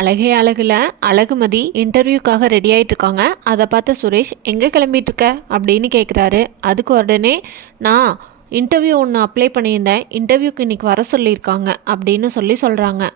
அழகே அழகில் அழகுமதி இன்டர்வியூக்காக ரெடி ஆகிட்டு இருக்காங்க. அதை பார்த்த சுரேஷ் எங்கே கிளம்பிட்டுருக்க அப்படின்னு கேட்குறாரு. அதுக்கு உடனே நான் இன்டர்வியூ ஒன்று அப்ளை பண்ணியிருந்தேன், இன்டர்வியூக்கு இன்றைக்கி வர சொல்லியிருக்காங்க அப்படின்னு சொல்கிறாங்க.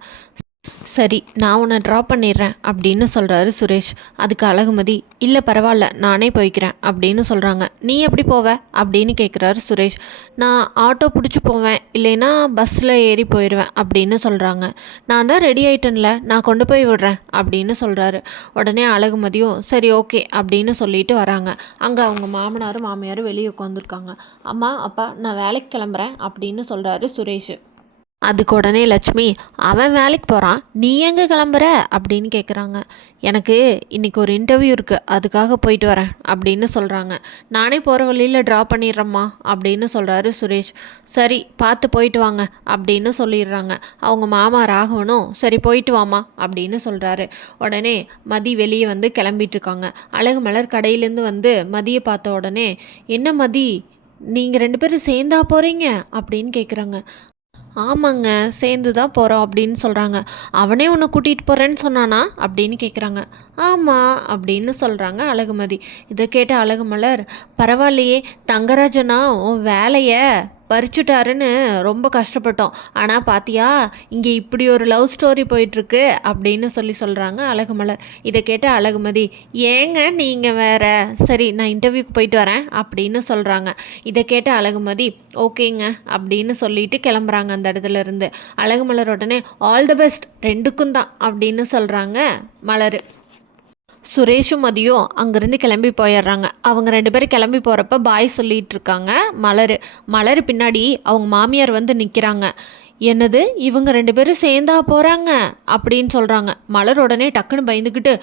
சரி, நான் உன்னை ட்ராப் பண்ணிடுறேன் அப்படின்னு சொல்கிறாரு சுரேஷ். அதுக்கு அழகுமதி இல்லை பரவாயில்ல நானே போய்க்கிறேன் அப்படின்னு சொல்கிறாங்க. நீ எப்படி போவ அப்படின்னு கேட்குறாரு சுரேஷ். நான் ஆட்டோ பிடிச்சி போவேன், இல்லைன்னா பஸ்ஸில் ஏறி போயிடுவேன் அப்படின்னு சொல்கிறாங்க. நான் தான் ரெடி ஆகிட்டேன்ல, நான் கொண்டு போய் விடுறேன் அப்படின்னு சொல்கிறாரு. உடனே அழகுமதியும் சரி ஓகே அப்படின்னு சொல்லிட்டு வராங்க. அங்கே அவங்க மாமனாரும் மாமியாரும் வெளியே உட்காந்துருக்காங்க. அம்மா அப்பா நான் வேலைக்கு கிளம்புறேன் அப்படின்னு சொல்கிறாரு சுரேஷ். அதுக்கு உடனே லட்சுமி அவன் வேலைக்கு போகிறான், நீ எங்கே கிளம்புற அப்படின்னு கேட்குறாங்க. எனக்கு இன்றைக்கி ஒரு இன்டர்வியூ இருக்குது, அதுக்காக போயிட்டு வரேன் அப்படின்னு சொல்கிறாங்க. நானே போகிற வழியில் ட்ராப் பண்ணிடுறேம்மா அப்படின்னு சொல்கிறாரு சுரேஷ். சரி பார்த்து போயிட்டு வாங்க அப்படின்னு சொல்லிடுறாங்க. அவங்க மாமா ராகவனும் சரி போயிட்டு வாமா அப்படின்னு சொல்கிறாரு. உடனே மதி வெளியே வந்து கிளம்பிட்டுருக்காங்க. அழகு மலர் கடையிலேருந்து வந்து மதியை பார்த்த உடனே என்ன மதி நீங்கள் 2 பேரும் சேர்ந்தா போகிறீங்க அப்படின்னு கேட்குறாங்க. ஆமாங்க சேர்ந்து தான் போகிறோம் அப்படின்னு சொல்கிறாங்க. அவனே உன்னை கூட்டிகிட்டு போகிறேன்னு சொன்னானா அப்படின்னு கேட்குறாங்க. ஆமாம் அப்படின்னு சொல்கிறாங்க அழகுமதி. இதை கேட்ட அழகுமலர் பரவாயில்லையே தங்கராஜனா உன் வேலையை பறிச்சுட்டாருன்னு ரொம்ப கஷ்டப்பட்டோம், ஆனால் பாத்தியா இங்கே இப்படி ஒரு லவ் ஸ்டோரி போயிட்டுருக்கு அப்படின்னு சொல்கிறாங்க அழகுமலர். இதை கேட்ட அழகுமதி ஏங்க நீங்கள் வேற, சரி நான் இன்டர்வியூக்கு போயிட்டு வரேன் அப்படின்னு சொல்கிறாங்க. இதை கேட்ட அழகுமதி ஓகேங்க அப்படின்னு சொல்லிட்டு கிளம்புறாங்க அந்த இடத்துல இருந்து. அழகுமலர் உடனே ஆல் தி பெஸ்ட் ரெண்டுக்கும் தான் அப்படின்னு சொல்கிறாங்க மலர். சுரேஷும் மதியும் அங்கேருந்து கிளம்பி போயிடுறாங்க. அவங்க 2 பேரும் கிளம்பி போகிறப்ப பாய் சொல்லிகிட்டு இருக்காங்க மலர் பின்னாடி அவங்க மாமியார் வந்து நிற்கிறாங்க. என்னது இவங்க 2 பேரும் சேர்ந்தா போகிறாங்க அப்படின்னு சொல்கிறாங்க. மலர் உடனே டக்குன்னு பயந்துக்கிட்டு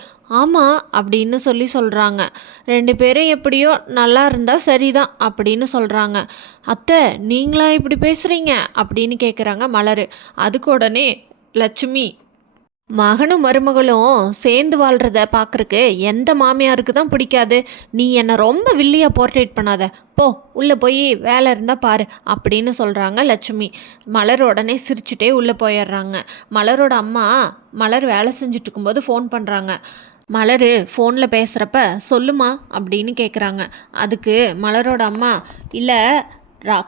ஆமாம் அப்படின்னு சொல்கிறாங்க. 2 பேரும் எப்படியோ நல்லா இருந்தால் சரிதான் அப்படின்னு சொல்கிறாங்க. அத்தை நீங்களா இப்படி பேசுகிறீங்க அப்படின்னு கேட்குறாங்க மலர். அதுக்கு உடனே லட்சுமி மகனும் மருமகளும் சேர்ந்து வாழ்கிறத பார்க்குறக்கு எந்த மாமியாருக்கு தான் பிடிக்காது, நீ என்னை ரொம்ப வில்லியாக போர்ட்ரேட் பண்ணாத, போ உள்ளே போய் வேலை இருந்தால் பாரு அப்படின்னு சொல்கிறாங்க லட்சுமி. மலர் உடனே சிரிச்சுட்டே உள்ளே போயிடுறாங்க. மலரோட அம்மா மலர் வேலை செஞ்சுட்டு இருக்கும்போது ஃபோன் பண்ணுறாங்க. மலர் ஃபோனில் பேசுகிறப்ப சொல்லுமா அப்படின்னு கேட்குறாங்க. அதுக்கு மலரோட அம்மா இல்லை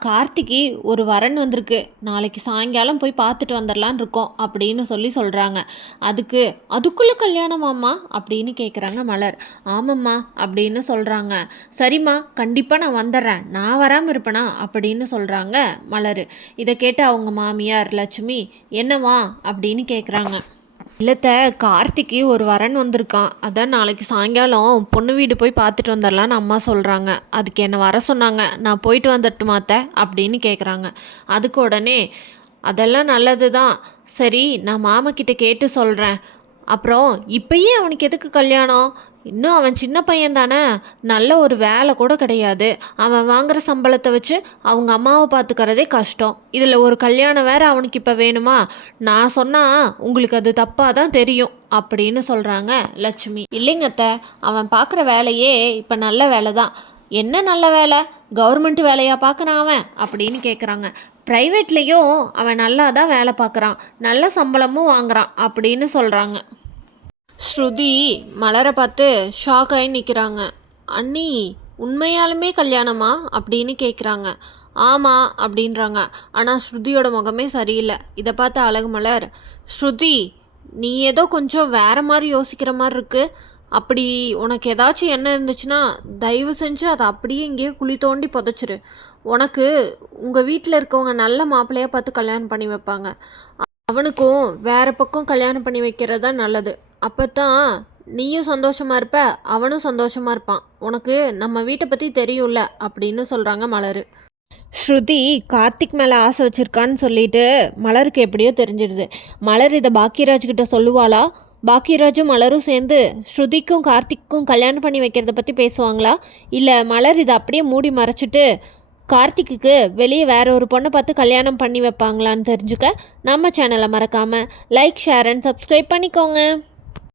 கார்த்திக்கு ஒரு வரன் வந்திருக்கு, நாளைக்கு சாயங்காலம் போய் பார்த்துட்டு வந்துடலான் இருக்கோம் அப்படின்னு சொல்கிறாங்க. அதுக்குள்ளே கல்யாணமாம்மா அப்படின்னு கேட்குறாங்க மலர். ஆமாம்மா அப்படின்னு சொல்கிறாங்க. சரிம்மா கண்டிப்பாக நான் வந்துடுறேன், நான் வராமல் இருப்பேனா அப்படின்னு சொல்கிறாங்க மலர். இதை கேட்டு அவங்க மாமியார் லட்சுமி என்னவா அப்படின்னு கேட்குறாங்க. இல்லத்த கார்த்திக்கு ஒரு வரன் வந்திருக்கான், அதான் நாளைக்கு சாயங்காலம் பொண்ணு வீடு போய் பார்த்துட்டு வந்துடலான்னு அம்மா சொல்கிறாங்க. அதுக்கு என்னை வர சொன்னாங்க, நான் போயிட்டு வந்துட்டுமாத்த அப்படின்னு கேட்குறாங்க. அதுக்கு உடனே அதெல்லாம் நல்லது தான், சரி நான் மாமா கிட்ட கேட்டு சொல்கிறேன். அப்புறம் இப்பயே அவனுக்கு எதுக்கு கல்யாணம், இன்னும் அவன் சின்ன பையன் தானே, நல்ல ஒரு வேலை கூட கிடையாது, அவன் வாங்குகிற சம்பளத்தை வச்சு அவங்க அம்மாவை பார்த்துக்கிறதே கஷ்டம், இதில் ஒரு கல்யாணம் வேறு அவனுக்கு இப்போ வேணுமா, நான் சொன்னால் உங்களுக்கு அது தப்பாக தான் தெரியும் அப்படின்னு சொல்கிறாங்க லட்சுமி. இல்லைங்கத்த அவன் பார்க்குற வேலையே இப்போ நல்ல வேலை தான். என்ன நல்ல வேலை, கவர்மெண்ட் வேலையாக பார்க்குறான் அவன் அப்படின்னு கேட்குறாங்க. ப்ரைவேட்லேயும் அவன் நல்லா தான் வேலை பார்க்குறான், நல்ல சம்பளமும் வாங்குறான் அப்படின்னு சொல்கிறாங்க. ஸ்ருதி மலரை பார்த்து ஷாக் ஆகி நிற்கிறாங்க. அண்ணி உண்மையாலுமே கல்யாணமா அப்படின்னு கேட்குறாங்க. ஆமாம் அப்படின்றாங்க. ஆனால் ஸ்ருதியோட முகமே சரியில்லை. இதை பார்த்து அழகு மலர் ஸ்ருதி நீ ஏதோ கொஞ்சம் வேறு மாதிரி யோசிக்கிற மாதிரி இருக்குது, அப்படி உனக்கு ஏதாச்சும் என்ன இருந்துச்சுன்னா தயவு செஞ்சு அதை அப்படியே இங்கேயே குழி தோண்டி புதைச்சிரு, உனக்கு உங்கள் வீட்டில் இருக்கவங்க நல்ல மாப்பிள்ளையாக பார்த்து கல்யாணம் பண்ணி வைப்பாங்க, அவனுக்கும் வேறு பக்கம் கல்யாணம் பண்ணி வைக்கிறது தான் நல்லது, அப்போ தான் நீயும் சந்தோஷமாக இருப்ப அவனும் சந்தோஷமாக இருப்பான், உனக்கு நம்ம வீட்டை பற்றி தெரியும்ல அப்படின்னு சொல்கிறாங்க மலர். ஸ்ருதி கார்த்திக் மேலே ஆசை வச்சுருக்கான்னு சொல்லிட்டு மலருக்கு எப்படியோ தெரிஞ்சிடுது. மலர் இதை பாக்கியராஜ் கிட்ட சொல்லுவாளா, பாக்கியராஜும் மலரும் சேர்ந்து ஸ்ருதிக்கும் கார்த்திக்கும் கல்யாணம் பண்ணி வைக்கிறத பற்றி பேசுவாங்களா, இல்லை மலர் இதை அப்படியே மூடி மறைச்சிட்டு கார்த்திக்கு வெளியே வேற ஒரு பொண்ணை பார்த்து கல்யாணம் பண்ணி வைப்பாங்களான்னு தெரிஞ்சுக்க நம்ம சேனலை மறக்காமல் லைக் ஷேர் அண்ட் சப்ஸ்கிரைப் பண்ணிக்கோங்க.